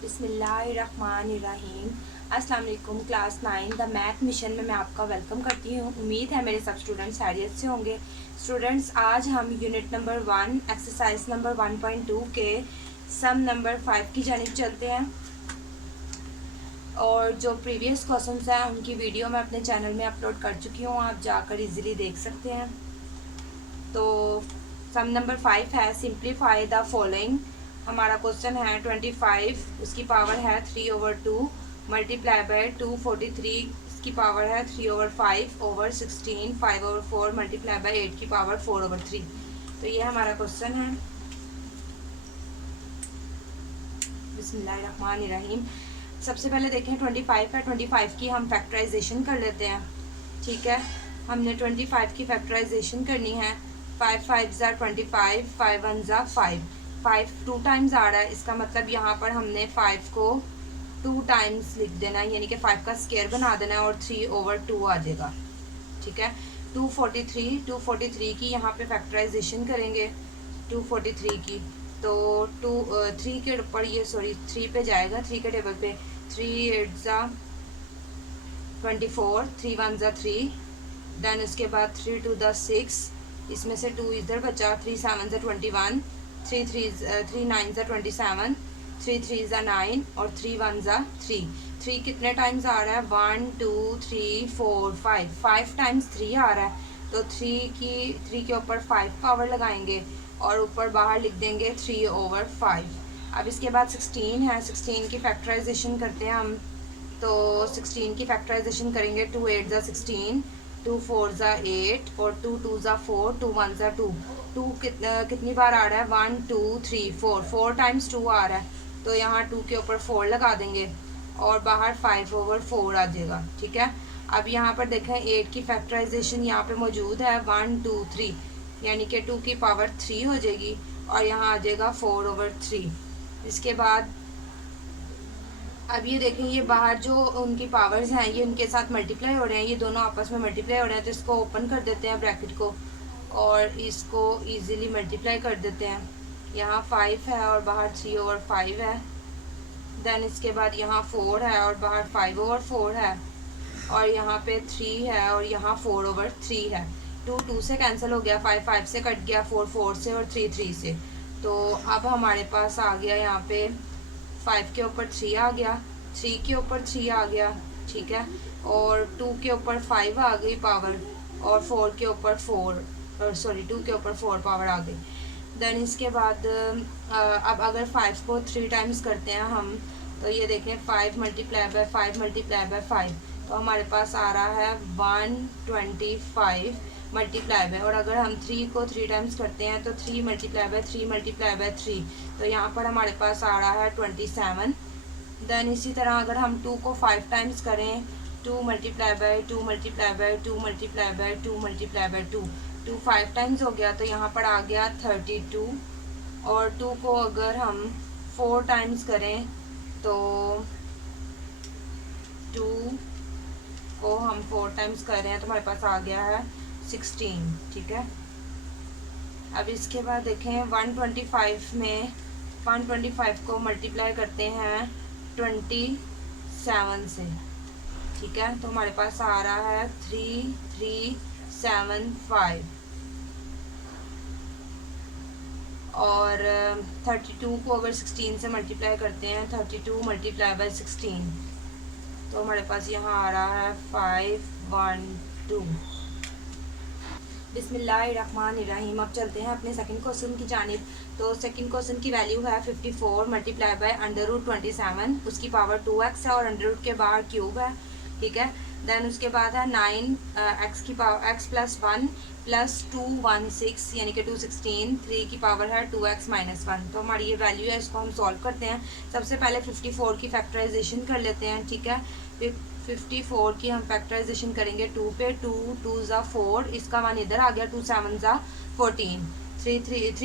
बिस्मिल्लाहिर्रहमानिर्रहीम। अस्सलाम वालेकुम। क्लास 9 द मैथ मिशन में मैं आपका वेलकम करती हूँ। उम्मीद है मेरे सब स्टूडेंट्स खैरियत से होंगे। स्टूडेंट्स, आज हम यूनिट नंबर 1 एक्सरसाइज नंबर 1.2 के सम नंबर 5 की जानिब चलते हैं। और जो प्रीवियस क्वेश्चंस हैं उनकी वीडियो मैं अपने चैनल में अपलोड कर चुकी हूँ, आप जाकर इजीली देख सकते हैं। तो सम नंबर 5 है सिंप्लीफाई द फॉलोइंग। हमारा क्वेश्चन है 25, उसकी पावर है 3/2 मल्टीप्लाई बाय 243, इसकी पावर है 3/5/16, 5/4 मल्टीप्लाई बाय 8 की पावर 4/3। तो ये हमारा क्वेश्चन है। बिस्मिल्लाहिर्रहमानिर्रहीम। सबसे पहले देखें 25 है, 25 की हम फैक्टराइजेशन कर लेते हैं। ठीक है, हमने 25 की फैक्टराइजेशन करनी है। 5 5 ज़ा 25, 5 1 ज़ा 5, 5 2 टाइम्स आ रहा है, इसका मतलब यहाँ पर हमने 5 को 2 टाइम्स लिख देना है, यानी कि 5 का स्क्वायर बना देना है और 3/2 आ जाएगा। ठीक है, 243 की यहाँ पे फैक्टराइजेशन करेंगे। 243 की तो 3 के ऊपर ये 3 पे जाएगा, 3 के टेबल पे। 3 8 ज़ा 24, 3 1 ज़ा 3, देन उसके बाद 3 2 ज़ा 6, इसमें से 2 इधर बचा, 3 7 ज़ा 21, 3 9 ज़ा 27, 3 3 ज़ा 9 और 3 1 ज़ा 3। 3 कितने टाइम्स आ रहा है? 1 2 3 4 5, 5 टाइम्स 3 आ रहा है। तो 3 के ऊपर 5 पावर लगाएंगे और ऊपर बाहर लिख देंगे 3/5। अब इसके बाद 16 है, 16 की फैक्टराइजेशन करते हैं हम। तो 16 की फैक्टराइजेशन करेंगे। 2 8 ज़ा 16, 2 4 ज़ा 8 और 2 2 ज़ा 4, 2 1 ज़ा 2। 2 कितनी बार आ रहा है? 1 2 3 4, 4 टाइम्स 2 आ रहा है। तो यहाँ 2 के ऊपर 4 लगा देंगे और बाहर 5/4 आ जाएगा। ठीक है, अब यहाँ पर देखें 8 की फैक्टराइजेशन यहाँ पे मौजूद है। 1 2 3 यानी कि 2 की पावर 3 हो जाएगी और यहाँ आ जाएगा 4/3। इसके बाद अब ये देखें, ये बाहर जो उनकी पावर्स हैं ये उनके साथ मल्टीप्लाई हो रहे हैं, ये दोनों आपस में मल्टीप्लाई हो रहे हैं। तो इसको ओपन कर देते हैं ब्रैकेट को और इसको इजीली मल्टीप्लाई कर देते हैं। यहाँ 5 है और बाहर 3/5 है। देन इसके बाद यहाँ 4 है और बाहर 5/4 है और यहाँ पे 3 है और यहाँ 4/3 है। 2 2 से कैंसिल हो गया, 5 5 से कट गया, 4 4 से और 3 3 से। तो अब हमारे पास आ गया यहाँ पे 5 के ऊपर 3 आ गया, 3 के ऊपर 3 आ गया। ठीक है, और 2 के ऊपर 5 आ गई पावर और 4 के ऊपर 2 के ऊपर 4 पावर आ गई। देन इसके बाद अब अगर 5 को 3 टाइम्स करते हैं हम, तो ये देखें 5 मल्टीप्लाई बाय 5 मल्टीप्लाई बाय 5, तो हमारे पास आ रहा है 125 मल्टीप्लाई बाय। और अगर हम 3 को 3 टाइम्स करते हैं तो 3 मल्टीप्लाई बाय 3 मल्टीप्लाई बाय 3, तो यहाँ पर हमारे पास आ रहा है 27। देन इसी तरह अगर हम 2 को 5 टाइम्स करें, 2 multiply by 2 multiply by 2 multiply by 2 multiply by 2, 2 5 times हो गया, तो यहाँ पर आ गया 32। और 2 को अगर हम 4 टाइम्स करें तो 2 को हम 4 टाइम्स कर रहे हैं तो हमारे पास आ गया है 16। ठीक है, अब इसके बाद देखें 125 में 125 को मल्टीप्लाई करते हैं 27 से। ठीक है, तो हमारे पास आ रहा है 3375। और 32 को अगर 16 से मल्टीप्लाई करते हैं, 32 मल्टीप्लाई बाय 16, तो हमारे पास यहाँ आ रहा है 512। बिस्मिल्लाहिर्रहमानिर्रहीम। अब चलते हैं अपने सेकंड क्वेश्चन की जानिब। तो सेकंड क्वेश्चन की वैल्यू है 54 मल्टीप्लाई बाय √27, उसकी पावर 2x है और अंडर रूट के बाहर क्यूब है। ठीक है, देन उसके बाद है 9 x की पावर x + 1 + 216 यानी कि 216, 3 की पावर है 2x - 1। तो हमारी ये वैल्यू है, इसको हम सॉल्व करते हैं। सबसे पहले 54 की फैक्टराइजेशन कर लेते हैं। ठीक है, 54 की हम फैक्टराइजेशन करेंगे 2 पे। 2 2 ज़ा 4, इसका 1 इधर आ गया, 2 7 ज़ा 14, 3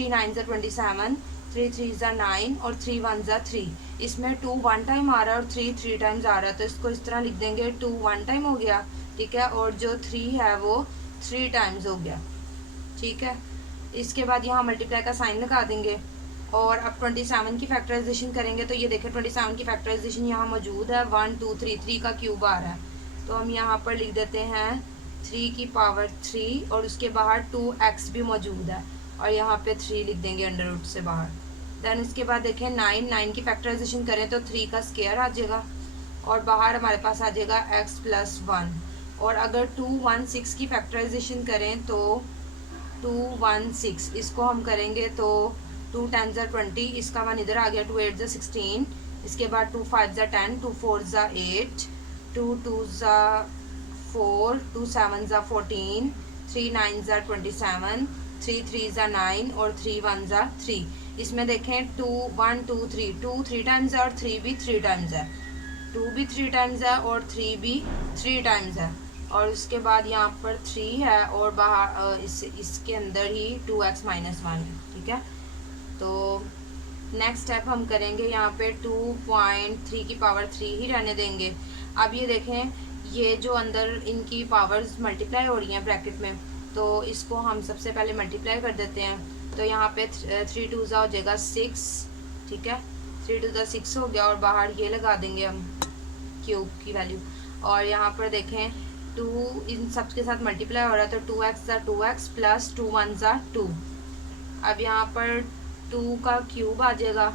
9 ज़ा 27, 3 3 ज़ा 9 और 3 1 ज़ा 3। इसमें 2 1 टाइम आ रहा है और 3 3 टाइम्स आ रहा है, तो इसको इस तरह लिख देंगे 2 1 टाइम हो गया। ठीक है, और जो 3 है वो 3 टाइम्स हो गया। ठीक है, इसके बाद यहाँ मल्टीप्लाई का साइन लगा देंगे और अब 27 की फैक्टराइजेशन करेंगे तो ये देखें 27 की फैक्टराइजेशन यहाँ मौजूद है, 1 2 3 3 का क्यूब आ रहा है, तो हम यहाँ पर लिख देते हैं 3 की पावर 3 और उसके बाहर 2x भी मौजूद है और यहाँ पे 3 लिख देंगे अंडर रूट से बाहर। देन इसके बाद देखें 9 की फैक्टराइजेशन करें तो 3 का स्क्वायर आ जाएगा और बाहर हमारे पास आ जाएगा x प्लस 1। और अगर 216 की फैक्टराइजेशन करें तो 216 इसको हम करेंगे तो 2 10 20, इसका वन इधर आ गया, 2 8 16, इसके बाद 2 5 10, 2 4 8, 2 2 4, 2 7 14, 3 9 27, 3 3 9 और 3 1 3। इसमें देखें 2 1 2 3, 2 3 टाइम्स है और 3 भी 3 टाइम्स है, 2 भी 3 टाइम्स है और 3 भी 3 टाइम्स है। और उसके बाद यहाँ पर 3 है और बाहर इसके अंदर ही 2x माइनस 1 है, ठीक है। तो नेक्स्ट स्टेप हम करेंगे, यहाँ पे 2.3 की पावर 3 ही रहने देंगे। अब ये देखें ये जो अंदर इनकी पावर्स मल्टीप्लाई हो रही हैं ब्रैकेट में, तो इसको हम सबसे पहले मल्टीप्लाई कर देते हैं। तो यहाँ पे 3 2 हो जाएगा 6, ठीक है, 3 2 6 हो गया और बाहर ये लगा देंगे हम क्यूब की वैल्यू। और यहाँ पर देखें 2 इन सब के साथ मल्टीप्लाई हो रहा है तो 2x प्लस 2 1 2। अब यहाँ पर 2 का क्यूब आ जाएगा,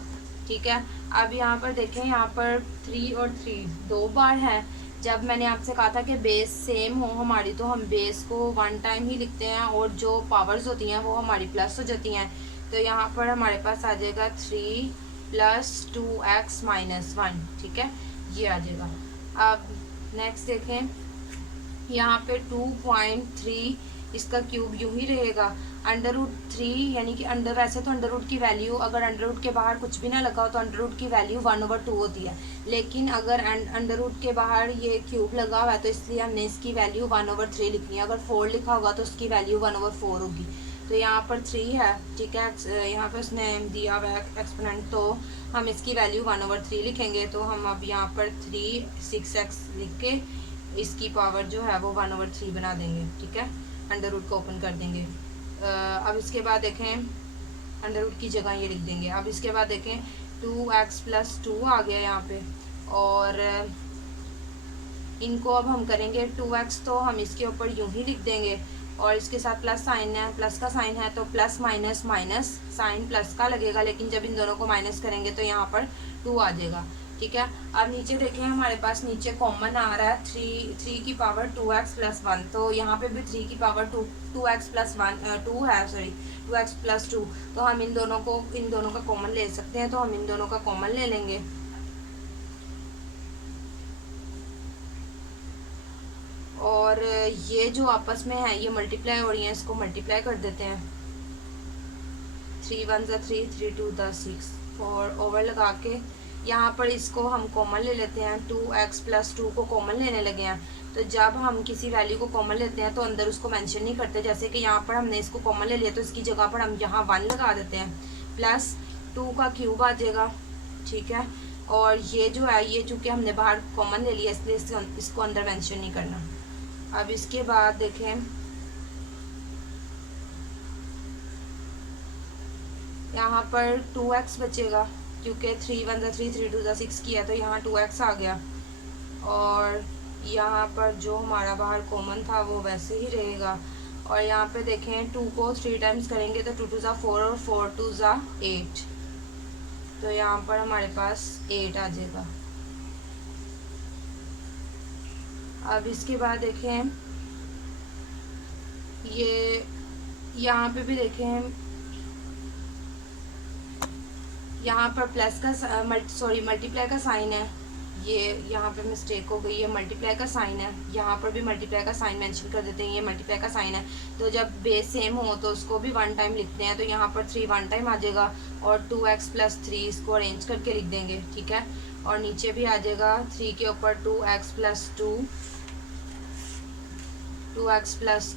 ठीक है। अब यहाँ पर देखें यहाँ पर 3 और 3 दो बार है। जब मैंने आपसे कहा था कि बेस सेम हो हमारी तो हम बेस को 1 टाइम ही लिखते हैं और जो पावर्स होती हैं वो हमारी प्लस हो जाती हैं। तो यहाँ पर हमारे पास आ जाएगा 3 प्लस 2x माइनस 1, ठीक है, ये आ जाएगा। अब नेक्स्ट देखें यहाँ पे 2.3 इसका क्यूब यूं ही रहेगा, अंडर रूट 3 यानी कि अंडर, वैसे तो अंडर रूट की वैल्यू अगर अंडर रूट के बाहर कुछ भी ना लगा हो तो अंडर रूट की वैल्यू 1/2 होती है, लेकिन अगर अंडर रूट के बाहर ये क्यूब लगा हुआ है तो इसलिए हमने इसकी वैल्यू 1/3 लिखनी है। अगर 4 लिखा होगा तो उसकी वैल्यू 1/4 होगी। तो यहाँ पर 3 है, ठीक है, यहाँ पर उसने दिया हुआ है एक्सपोनेंट, तो हम इसकी वैल्यू 1/3 लिखेंगे। तो हम अब यहाँ पर 3 6x लिख के इसकी पावर जो है वो 1/3 बना देंगे, ठीक है, अंडर रूट को ओपन कर देंगे। अब इसके बाद देखें अंडर रूट की जगह ये लिख देंगे। अब इसके बाद देखें 2x प्लस 2 आ गया यहाँ पे, और इनको अब हम करेंगे 2x तो हम इसके ऊपर यूं ही लिख देंगे और इसके साथ प्लस साइन है, प्लस का साइन है तो plus minus minus, sign plus का लगेगा, लेकिन जब इन दोनों को माइनस करेंगे तो यहाँ पर 2 आ जाएगा, ठीक है। अब नीचे देखें हमारे पास नीचे कॉमन आ रहा है 3 की पावर 2x प्लस 1, तो यहाँ पे भी 3 की पावर 2x प्लस 1 2 है, सॉरी 2x प्लस 2, तो हम इन दोनों का कॉमन ले सकते हैं, तो हम इन दोनों का कॉमन ले लेंगे। और ये जो आपस में है ये मल्टीप्लाई हो रही है, इसको मल्टीप्लाई कर देते हैं। 3 1 3, 3 2 6 और ओवर लगा के यहाँ पर इसको हम कॉमन ले लेते हैं। 2x प्लस 2 को कॉमन लेने लगे हैं, तो जब हम किसी वैल्यू को कॉमन लेते हैं तो अंदर उसको मेंशन नहीं करते, जैसे कि यहाँ पर हमने इसको कॉमन ले लिया तो इसकी जगह पर हम यहाँ 1 लगा देते हैं, प्लस 2 का क्यूब आ जाएगा, ठीक है। और ये जो है ये चूँकि हमने बाहर कॉमन ले लिया इसलिए इसको अंदर मेंशन नहीं करना। अब इसके बाद देखें यहाँ पर 2x बचेगा, क्योंकि 3 1 3, 3 2 6 किया तो यहाँ 2x आ गया, और यहाँ पर जो हमारा बाहर कॉमन था वो वैसे ही रहेगा। और यहाँ पे देखें 2 को 3 टाइम्स करेंगे तो 2 2 4 और 4 2 8, तो यहाँ पर हमारे पास 8 आ जाएगा। अब इसके बाद देखें ये यहाँ पे भी देखें यहाँ पर प्लस का सॉरी मल्टीप्लाई का साइन है, ये यहाँ पे मिस्टेक हो गई है, मल्टीप्लाई का साइन है, यहाँ पर भी मल्टीप्लाई का साइन मेंशन कर देते हैं, ये मल्टीप्लाई का साइन है। तो जब बेस सेम हो तो उसको भी 1 टाइम लिखते हैं, तो यहाँ पर 3 1 टाइम आ जाएगा और 2x प्लस 3 इसको अरेंज करके लिख देंगे, ठीक है। और नीचे भी आ जाएगा 3 के ऊपर 2x प्लस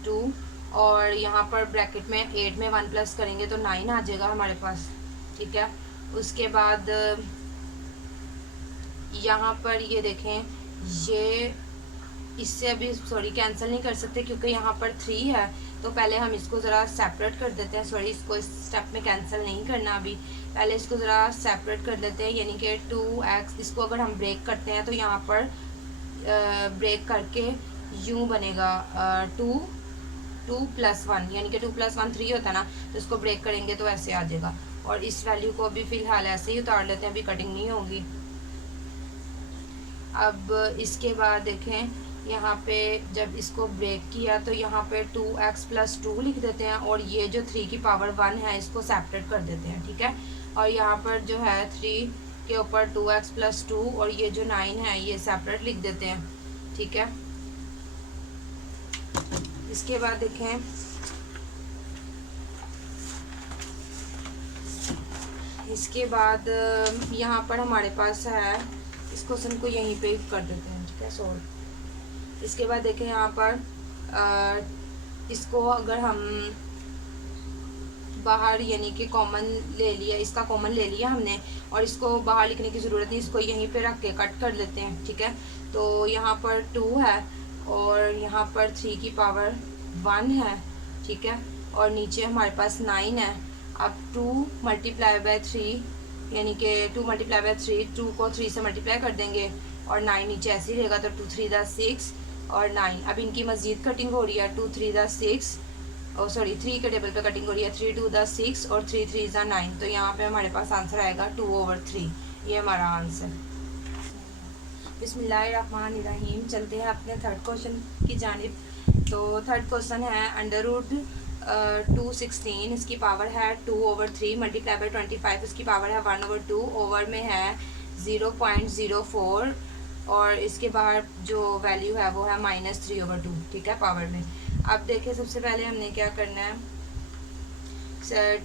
2 और यहाँ पर ब्रैकेट में 8 में 1 प्लस करेंगे तो 9 आ जाएगा हमारे पास, ठीक है। उसके बाद यहाँ पर ये देखें ये इससे अभी सॉरी कैंसिल नहीं कर सकते क्योंकि यहाँ पर 3 है, तो पहले हम इसको ज़रा सेपरेट कर देते हैं, सॉरी इसको इस स्टेप में कैंसिल नहीं करना अभी। पहले इसको ज़रा सेपरेट कर लेते हैं, यानी कि 2x, इसको अगर हम ब्रेक करते हैं तो यहाँ पर ब्रेक करके यूँ बनेगा 2 + 1, यानी कि 2 + 1 3 होता है ना, तो इसको ब्रेक करेंगे तो ऐसे आ जाएगा। और इस वैल्यू को अभी फ़िलहाल ऐसे ही उतार लेते हैं, अभी कटिंग नहीं होगी। अब इसके बाद देखें यहाँ पे जब इसको ब्रेक किया तो यहाँ पे 2x + 2 लिख देते हैं, और ये जो 3 की पावर 1 है इसको सेपरेट कर देते हैं, ठीक है। और यहाँ पर जो है 3 के ऊपर 2x + 2 और ये जो 9 है ये सेपरेट लिख देते हैं, ठीक है। इसके बाद देखें इसके बाद यहाँ पर हमारे पास है, इस क्वेश्चन को यहीं पे कर देते हैं, ठीक है, सॉल्व। इसके बाद देखें यहाँ पर इसको अगर हम बाहर यानी कि कॉमन ले लिया, इसका कॉमन ले लिया हमने, और इसको बाहर लिखने की ज़रूरत नहीं, इसको यहीं पे रख के कट कर लेते हैं, ठीक है। तो यहाँ पर 2 है और यहाँ पर 3 की पावर 1 है, ठीक है, और नीचे हमारे पास 9 है। अब 2 × 3 यानी कि 2 × 3, 2 को 3 से मल्टीप्लाई कर देंगे और 9 नीचे ऐसे ही रहेगा, तो 2 3 × 6 और 9। अब इनकी मज़ीद कटिंग हो रही है, 2 3 × 6 और सॉरी 3 के टेबल पे कटिंग हो रही है, 3 2 × 6 और 3 3 × 9। तो यहाँ पे हमारे पास आंसर आएगा 2/3, ये हमारा आंसर। बिस्मिल्लाहिर्रहमानिर्रहीम। चलते हैं अपने थर्ड क्वेश्चन की जानिब। तो थर्ड क्वेश्चन है √216, इसकी पावर है 2/3 × 25, इसकी पावर है 1/2, ओवर में है 0.04 और इसके बाहर जो वैल्यू है वो है -3/2, ठीक है, पावर में। अब देखिए सबसे पहले हमने क्या करना है,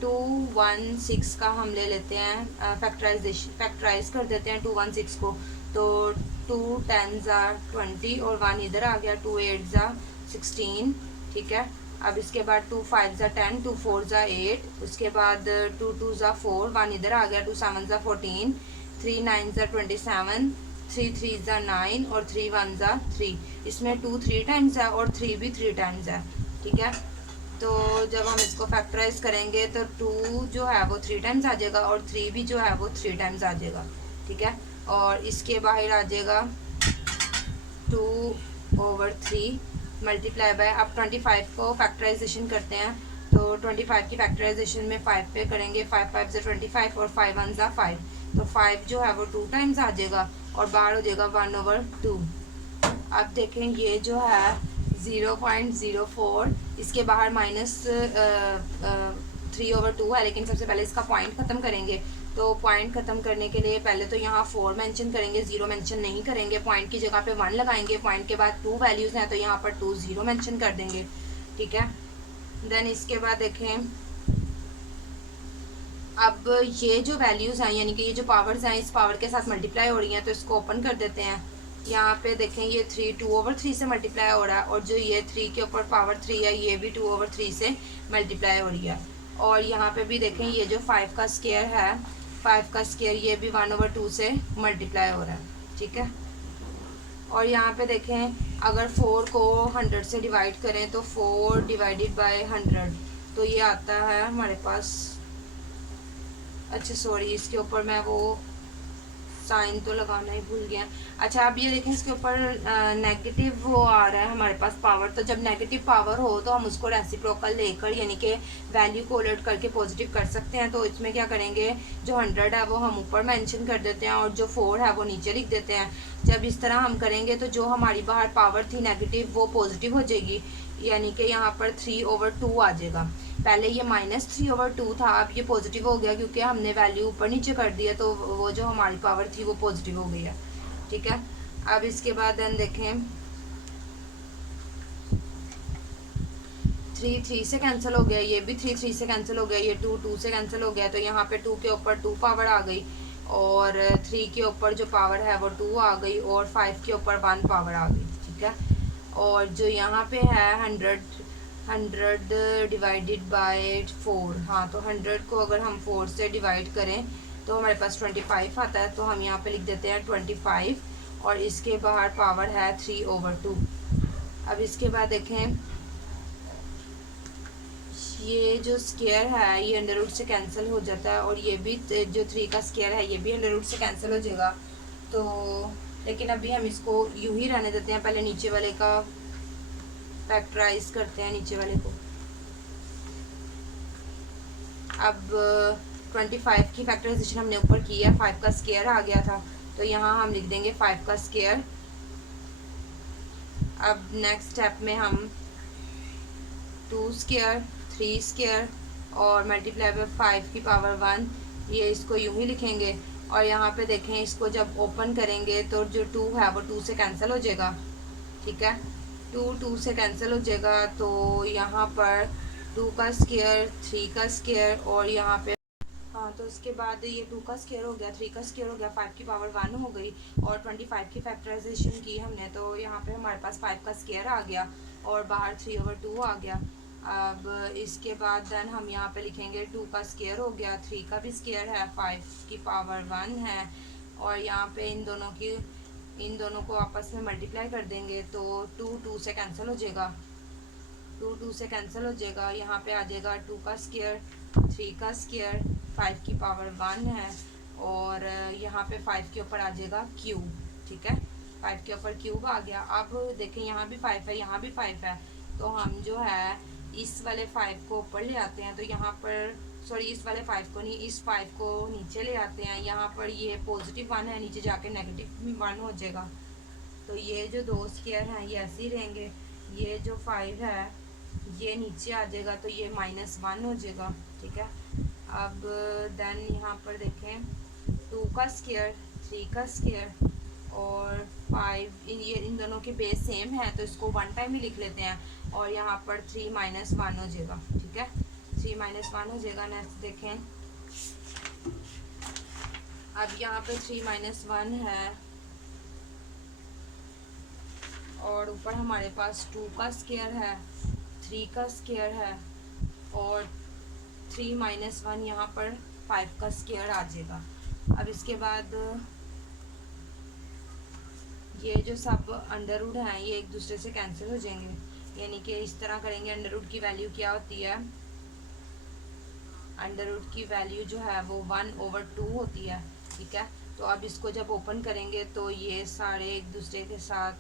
216 का हम ले लेते हैं फैक्टराइज कर देते हैं 216 को। तो 2 10s are 20 और 1 इधर आ गया, 2 8s are 16, ठीक है। अब इसके बाद 2 5s are 10, 2 4s are 8, उसके बाद 2 2s are 4, 1 इधर आ गया, 2 7s are 14, 3 9s are 27, 3 3s are 9 और 3 1s are 3। इसमें 2 3 टाइम्स है और 3 भी 3 टाइम्स है, ठीक है। तो जब हम इसको फैक्टराइज करेंगे तो 2 जो है वो 3 टाइम्स आ जाएगा और 3 भी जो है वो 3 टाइम्स आ जाएगा, ठीक है। और इसके बाहर आ जाएगा 2/3 मल्टीप्लाई बाय, अब 25 को फैक्टराइजेशन करते हैं, तो 25 की फैक्टराइजेशन में 5 पे करेंगे, 5 5 से 25 और 5 1 ज़ा 5, तो 5 जो है वो 2 टाइम्स आ जाएगा और बाहर हो जाएगा 1/2। अब देखें ये जो है 0.04, इसके बाहर -3/2 है, लेकिन सबसे पहले इसका पॉइंट ख़त्म करेंगे। तो पॉइंट ख़त्म करने के लिए पहले तो यहाँ 4 मेंशन करेंगे, 0 मेंशन नहीं करेंगे, पॉइंट की जगह पे 1 लगाएंगे, पॉइंट के बाद 2 वैल्यूज़ हैं तो यहाँ पर 2 0 मेंशन कर देंगे, ठीक है। देन इसके बाद देखें अब ये जो वैल्यूज़ हैं यानी कि ये जो पावर्स हैं इस पावर के साथ मल्टीप्लाई हो रही हैं, तो इसको ओपन कर देते हैं। यहाँ पे देखें ये 3 2/3 से मल्टीप्लाई हो रहा है, और जो ये 3 के ऊपर पावर 3 है ये भी 2/3 से मल्टीप्लाई हो रही है। और यहाँ पे भी देखें ये जो 5 का स्क्वायर है, 5 का स्क्वायर ये भी 1/2 से मल्टीप्लाई हो रहा है, ठीक है। और यहाँ पे देखें अगर 4 को 100 से डिवाइड करें तो 4 / 100, तो ये आता है हमारे पास, अच्छा सॉरी इसके ऊपर मैं वो साइन तो लगाना ही भूल गया। अच्छा अब ये देखें इसके ऊपर नेगेटिव वो आ रहा है हमारे पास पावर, तो जब नेगेटिव पावर हो तो हम उसको रेसिप्रोकल लेकर यानी कि वैल्यू को उलट करके पॉजिटिव कर सकते हैं। तो इसमें क्या करेंगे, जो 100 है वो हम ऊपर मेंशन कर देते हैं और जो 4 है वो नीचे लिख देते हैं। जब इस तरह हम करेंगे तो जो हमारी बाहर पावर थी नेगेटिव वो पॉजिटिव हो जाएगी, यानी कि यहाँ पर 3/2 आ जाएगा। पहले ये -3/2 था, अब ये पॉजिटिव हो गया क्योंकि हमने वैल्यू ऊपर नीचे कर दिया, तो वो जो हमारी पावर थी वो पॉजिटिव हो गई है, ठीक है। अब इसके बाद देन देखें 3 3 से कैंसिल हो गया, ये भी 3 3 से कैंसिल हो गया, ये 2 2 से कैंसिल हो गया, तो यहाँ पे 2 के ऊपर 2 पावर आ गई और 3 के ऊपर जो पावर है वो 2 आ गई और 5 के ऊपर 1 पावर आ गई, ठीक है। और जो यहाँ पे है 100 डिवाइडेड बाय 4, हाँ तो 100 को अगर हम 4 से डिवाइड करें तो हमारे पास 25 आता है, तो हम यहाँ पे लिख देते हैं 25 और इसके बाहर पावर है 3/2। अब इसके बाद देखें ये जो स्क्वायर है ये अंडर रूट से कैंसिल हो जाता है, और ये भी जो 3 का स्क्वायर है ये भी अंडर रूट से कैंसिल हो जाएगा। तो लेकिन अभी हम इसको यूं ही रहने देते हैं, पहले नीचे वाले का फैक्टराइज करते हैं नीचे वाले को। अब 25 की फैक्टराइजेशन हमने ऊपर की है, 5 का स्क्वायर आ गया था, तो यहाँ हम लिख देंगे 5 का स्क्वायर। अब नेक्स्ट स्टेप में हम 2 स्क्वायर, 3 स्क्वायर और मल्टीप्लाई बाय 5 की पावर 1, ये इसको यूं ही लिखेंगे। और यहाँ पे देखें, इसको जब ओपन करेंगे तो जो 2 है वो 2 से कैंसिल हो जाएगा, ठीक है। 2 से कैंसिल हो जाएगा, तो यहाँ पर 2 का स्क्वायर, 3 का स्क्वायर और यहाँ पे हाँ, तो उसके बाद ये 2 का स्क्वायर हो गया, 3 का स्क्वायर हो गया, 5 की पावर 1 हो गई, और 25 की फैक्टराइजेशन की हमने, तो यहाँ पे हमारे पास 5 का स्क्वायर आ गया और बाहर 3/2 आ गया। अब इसके बाद देन हम यहाँ पे लिखेंगे 2 का स्क्वायर हो गया, 3 का भी स्क्वायर है, 5 की पावर 1 है, और यहाँ पे इन दोनों को आपस में मल्टीप्लाई कर देंगे तो 2 से कैंसिल हो जाएगा, 2 से कैंसिल हो जाएगा। यहाँ पे आ जाएगा 2 का स्क्वायर, 3 का स्क्वायर, 5 की पावर 1 है, और यहाँ पे 5 के ऊपर आ जाएगा क्यूब, ठीक है। 5 के ऊपर क्यूब आ गया। अब देखें यहाँ भी 5 है, यहाँ भी 5 है, तो हम जो है इस वाले 5 को ऊपर ले आते हैं, तो यहाँ पर सॉरी इस वाले 5 को नहीं, इस 5 को नीचे ले आते हैं। यहाँ पर ये पॉजिटिव 1 है, नीचे जाके नेगेटिव 1 हो जाएगा, तो ये जो 2 स्क्वायर हैं ये ऐसे ही रहेंगे। ये जो 5 है ये नीचे आ जाएगा, तो ये -1 हो जाएगा, ठीक है। अब देन यहाँ पर देखें 2 का स्क्वायर, 3 का स्क्वायर और 5, इन दोनों के बेस सेम है, तो इसको 1 टाइम ही लिख लेते हैं, और यहाँ पर 3 - 1 हो जाएगा, ठीक है। 3 - 1 हो जाएगा। नेक्स्ट देखें, अब यहाँ पे 3 - 1 है, और ऊपर हमारे पास 2 का स्क्वायर है, 3 का स्क्वायर है, और 3 - 1 यहाँ पर 5 का स्क्वायर आ जाएगा। अब इसके बाद ये जो सब अंडर रूट हैं ये एक दूसरे से कैंसिल हो जाएंगे, यानी कि इस तरह करेंगे। अंडर रूट की वैल्यू क्या होती है, अंडर रूट की वैल्यू जो है वो 1/2 होती है, ठीक है। तो अब इसको जब ओपन करेंगे तो ये सारे एक दूसरे के साथ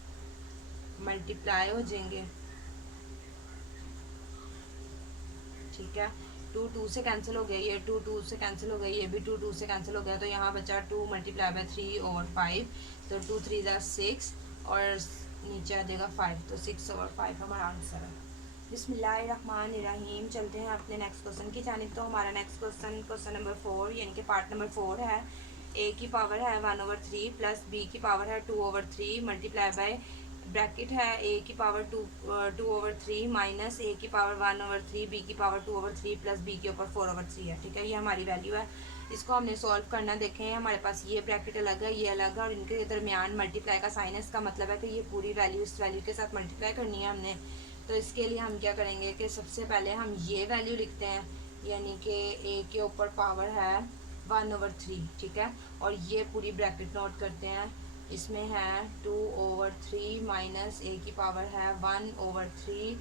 मल्टीप्लाई हो जाएंगे, ठीक है। 2 से कैंसिल हो गया, ये 2 से कैंसिल हो गया, ये भी 2 से कैंसिल हो गया, तो यहाँ बचा 2 × 3/5, तो 2 × 3 = 6 और नीचे आ जाएगा 5, तो 6/5 हमारा आंसर है। बिस्मिल्लाहिर्रहमानिर्रहीम। चलते हैं अपने नेक्स्ट क्वेश्चन की जानिब। तो हमारा नेक्स्ट क्वेश्चन नंबर 4 यानी कि पार्ट नंबर 4 है। a की पावर है 1/3 प्लस b की पावर है 2/3 मल्टीप्लाई बाय ब्रैकेट है a की पावर 2/3 माइनस a की पावर 1/3 b की पावर 2/3 प्लस b के ऊपर 4/3 है, ठीक है। ये हमारी वैल्यू है, इसको हमने सॉल्व करना। देखें हमारे पास ये ब्रैकेट अलग है, ये अलग है, और इनके दरमियान मल्टीप्लाई का साइन है, इसका मतलब है कि ये पूरी वैल्यू इस वैल्यू के साथ मल्टीप्लाई करनी है हमने। तो इसके लिए हम क्या करेंगे कि सबसे पहले हम ये वैल्यू लिखते हैं, यानी कि a के ऊपर पावर है 1/3, ठीक है, और ये पूरी ब्रैकेट नोट करते हैं। इसमें है 2/3 माइनस a की पावर है 1/3,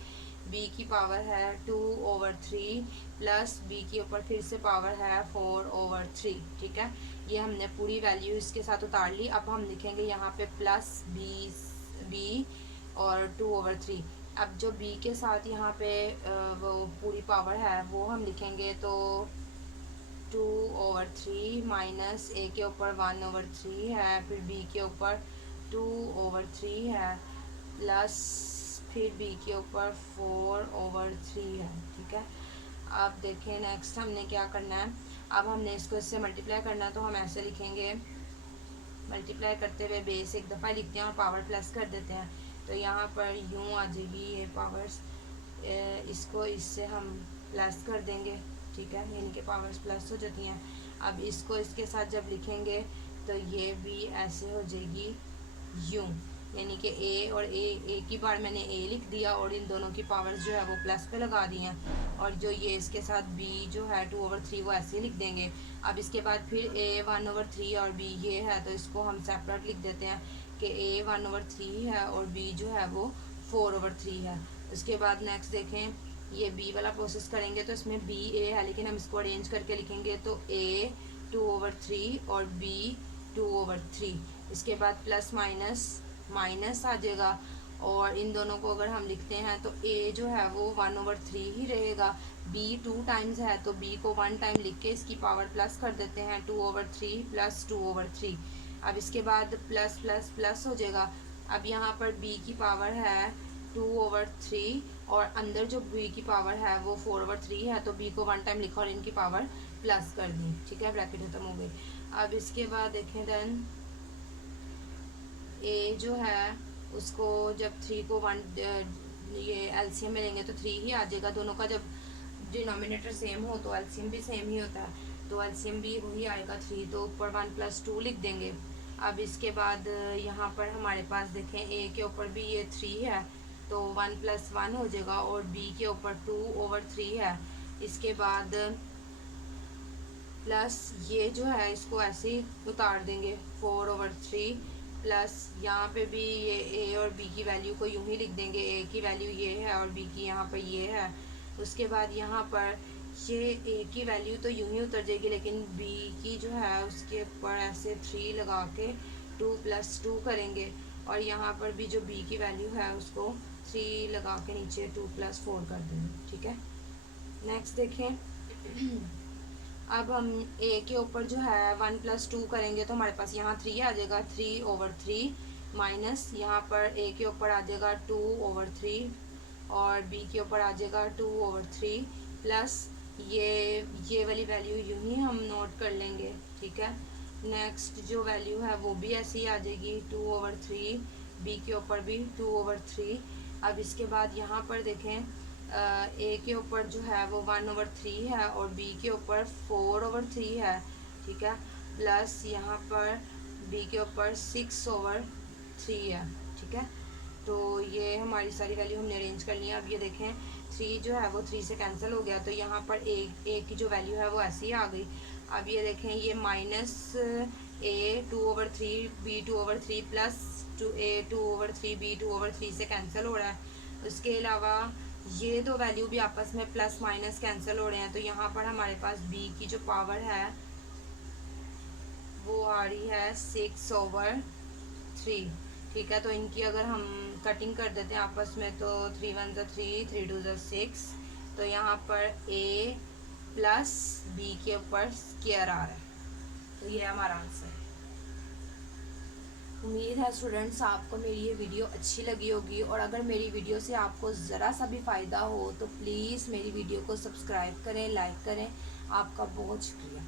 b की पावर है 2/3 प्लस b के ऊपर फिर से पावर है 4/3, ठीक है। ये हमने पूरी वैल्यू इसके साथ उतार ली। अब हम लिखेंगे यहाँ पे प्लस b और 2/3। अब जो b के साथ यहाँ पे वो पूरी पावर है वो हम लिखेंगे, तो 2/3 माइनस a के ऊपर 1/3 है, फिर b के ऊपर 2/3 है, प्लस फिर b के ऊपर 4/3 है, ठीक है। अब देखें नेक्स्ट हमने क्या करना है। अब हमने इसको इससे मल्टीप्लाई करना है, तो हम ऐसे लिखेंगे, मल्टीप्लाई करते हुए बेस एक दफ़ा लिखते हैं और पावर प्लस कर देते हैं, तो यहाँ पर यूँ आ जाएगी ये पावर्स, इसको इससे हम प्लस कर देंगे, ठीक है, यानी कि पावर्स प्लस हो जाती हैं। अब इसको इसके साथ जब लिखेंगे तो ये भी ऐसे हो जाएगी यूँ, यानी कि a और a की बार मैंने a लिख दिया और इन दोनों की पावर्स जो है वो प्लस पे लगा दी हैं, और जो ये इसके साथ b जो है 2/3 वो ऐसे लिख देंगे। अब इसके बाद फिर a 1/3 और b ये है, तो इसको हम सेपरेट लिख देते हैं कि a 1/3 है और b जो है वो 4/3 है। उसके बाद नेक्स्ट देखें ये बी वाला प्रोसेस करेंगे तो इसमें बी ए है, लेकिन हम इसको अरेंज करके लिखेंगे तो ए 2/3 और बी 2/3। इसके बाद प्लस माइनस माइनस आ जाएगा, और इन दोनों को अगर हम लिखते हैं तो ए जो है वो 1/3 ही रहेगा। बी 2 टाइम्स है तो बी को 1 टाइम लिख के इसकी पावर प्लस कर देते हैं, 2/3 प्लस 2/3। अब इसके बाद प्लस प्लस प्लस हो जाएगा। अब यहाँ पर b की पावर है 2/3 और अंदर जो b की पावर है वो 4/3 है, तो b को 1 टाइम लिखा और इनकी पावर प्लस कर दी। ठीक है, ब्रैकेट खत्म हो गई। अब इसके बाद देखें देन a जो है उसको जब 3 को 1 ये एलसीएम में लेंगे तो 3 ही आ जाएगा। दोनों का जब डिनोमिनेटर सेम हो तो एलसीएम भी सेम ही होता है, तो एलसीएम भी वही आएगा 3, तो ऊपर 1 + 2 लिख देंगे। अब इसके बाद यहाँ पर हमारे पास देखें a के ऊपर भी ये 3 है तो 1 + 1 हो जाएगा, और b के ऊपर 2/3 है। इसके बाद प्लस ये जो है इसको ऐसे ही उतार देंगे 4/3, प्लस यहाँ पे भी ये a और b की वैल्यू को यूं ही लिख देंगे, a की वैल्यू ये है और b की यहाँ पर ये है। उसके बाद यहाँ पर ये a की वैल्यू तो यूं ही उतर जाएगी, लेकिन b की जो है उसके ऊपर ऐसे 3 लगा के 2 + 2 करेंगे, और यहाँ पर भी जो b की वैल्यू है उसको 3 लगा के नीचे 2 + 4 कर देंगे। ठीक है, नेक्स्ट देखें। अब हम a के ऊपर जो है 1 + 2 करेंगे तो हमारे पास यहाँ 3 आ जाएगा, 3/3 माइनस यहाँ पर a के ऊपर आ जाएगा 2/3 और b के ऊपर आ जाएगा 2/3, प्लस ये वाली वैल्यू यूं ही हम नोट कर लेंगे। ठीक है, नेक्स्ट जो वैल्यू है वो भी ऐसी ही आ जाएगी 2/3, b के ऊपर भी 2/3। अब इसके बाद यहाँ पर देखें a के ऊपर जो है वो 1/3 है और b के ऊपर 4/3 है। ठीक है, प्लस यहाँ पर b के ऊपर 6/3 है। ठीक है, तो ये हमारी सारी वैल्यू हमने अरेंज कर ली है। अब ये देखें 3 जो है वो 3 से कैंसिल हो गया, तो यहाँ पर a की जो वैल्यू है वो ऐसी ही आ गई। अब ये देखें ये minus a 2/3 b 2/3 plus a 2/3 b 2/3 से कैंसिल हो रहा है। उसके अलावा ये दो वैल्यू भी आपस में प्लस माइनस कैंसिल हो रहे हैं, तो यहाँ पर हमारे पास b की जो पावर है वो आ रही है 6/3। ठीक है, तो इनकी अगर हम कटिंग कर देते हैं आपस में तो 3 × 1 = 3, 3 × 2 = 6, तो यहाँ पर a प्लस b के ऊपर स्क्वायर आ रहा है, तो ये हमारा आंसर है। उम्मीद है स्टूडेंट्स आपको मेरी ये वीडियो अच्छी लगी होगी, और अगर मेरी वीडियो से आपको ज़रा सा भी फ़ायदा हो तो प्लीज़ मेरी वीडियो को सब्सक्राइब करें, लाइक करें। आपका बहुत शुक्रिया।